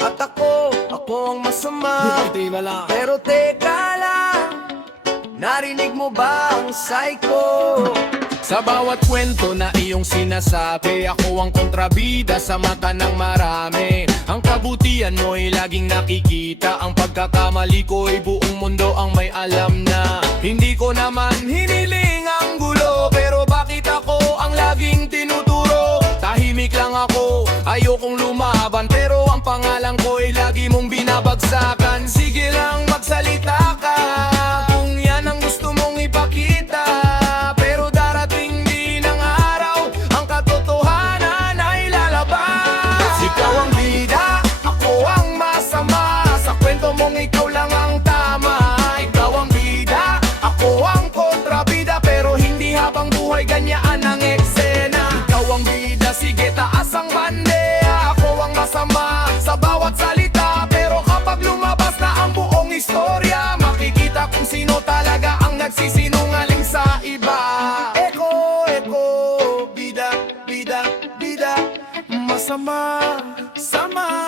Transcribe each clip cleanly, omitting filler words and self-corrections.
At ako ang masama. Pero teka lang, narinig mo ba ang psycho? Sa bawat kwento na iyong sinasabi, ako ang kontrabida sa mata ng marami. Ang kabutihan mo'y laging nakikita, ang pagkakamali ko'y buong mundo ang may alam na. Hindi ko naman hiniling ang gulo, pero bakit ako ang laging tinuturo? Tahimik lang ako, ayokong lumaban, pero ang pangalan ko'y lagi mong binabagsakan. Sige lang magsalita ka, kung yan ang gusto mong ipakita. Pero darating din ang araw, ang katotohanan ay lalabas. Ikaw ang bida, ako ang masama, sa kwento mong ikaw lang ang tama. Ikaw ang bida, ako ang kontrabida, pero hindi habang buhay ganyan ang eksena. Ikaw ang bida, sige taas ang bandera. Ako ang masama sa bawat salita, pero kapag lumabas na ang buong istorya, makikita kung sino talaga ang nagsisinungaling sa iba. Eko, bida, masama,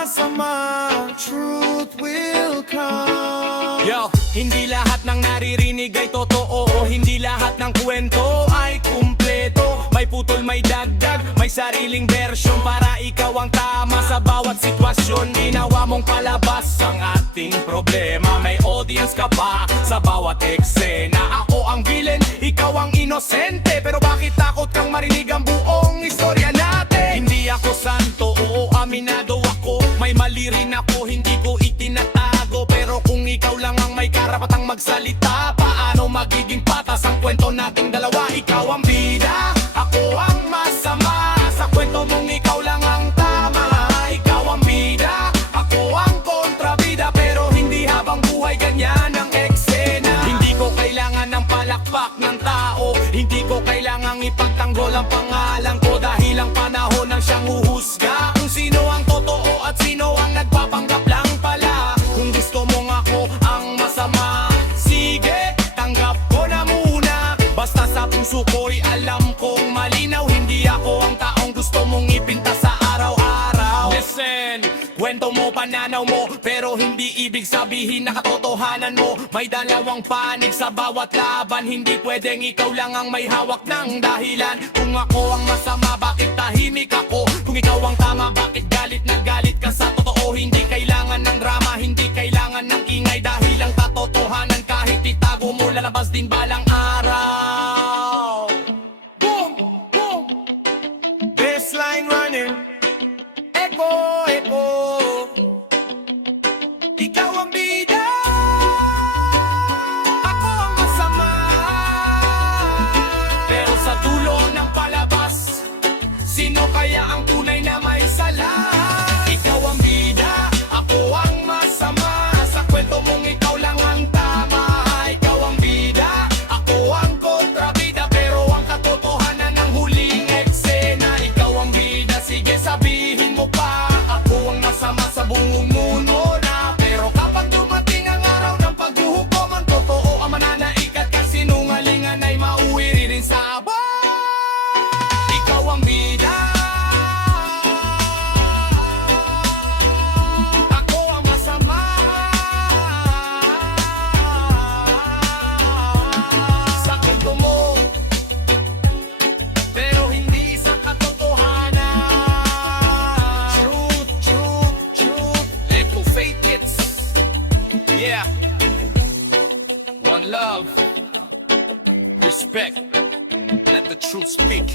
sama, truth will come. Yo, hindi lahat ng naririnig ay totoo, hindi lahat ng kwento ay kumpleto. May putol, may dagdag, may sariling version para ikaw ang tama sa bawat sitwasyon. Ginawa mong palabas ang ating problema, may audience ka pa sa bawat eksena. Ako ang villain, ikaw ang inosente, pero bakit takot kang marinig ang buong istorya natin? Hindi ako santo, oo, aminado ako. May mali rin ako, hindi ko itinatago. Pero kung ikaw lang ang may karapatang magsalita, paano magiging patas ang kwento nating dalawa? Ikaw ang bida, ako ang masama, sa kwento mong ikaw lang ang tama. Ikaw ang bida, ako ang kontrabida, pero hindi habang buhay ganyan ang eksena. Hindi ko kailangan ng palakpak ng tao, hindi ko kailangang ipagtanggol ang pangalan ko, dahil ang panahon ang siyang huhusga kung sino ang totoo at sino ang nagpapanggap lang pala. Kung gusto mong ako ang masama, sige, tanggap ko na muna. Basta sa puso ko'y alam kong malinaw, hindi ako ang taong gusto mong ipinta sa araw-araw. Listen, kwento mo, pananaw mo, pero hindi ibig sabihin na katotohanan mo. May dalawang panig sa bawat laban, hindi pwedeng ikaw lang ang may hawak ng dahilan. Kung ako ang masama, bakit tahimik ako? Kung ikaw ang tama, bakit galit na galit ka sa totoo? Hindi kailangan ng drama, hindi kailangan ng ingay, dahil ang katotohanan kahit itago mo, lalabas din balang araw. Boom, boom, baseline running, echo, ikaw ang bida, ako ang masama, pero sa dulo ng palabas, sino kaya ang tunay na may sala? Ikaw ang bida, ako ang masama, sa kwento mong ikaw lang ang tama. Ikaw ang bida, ako ang kontrabida, pero ang katotohanan ng huling eksena. Ikaw ang bida, sige sabihin mo pa, ako ang masama sa buong mundo na. Pero kapag dumating ang araw ng paghuhukom, ang totoo ang mananaig at kasinungalingan ay mauwi rin sa aba. Ikaw ang bida, ako ang masama, sa kwento mo, pero hindi sa katotohanan. Truth, Echo Fate Hits. Yeah, one love, respect, let the truth speak.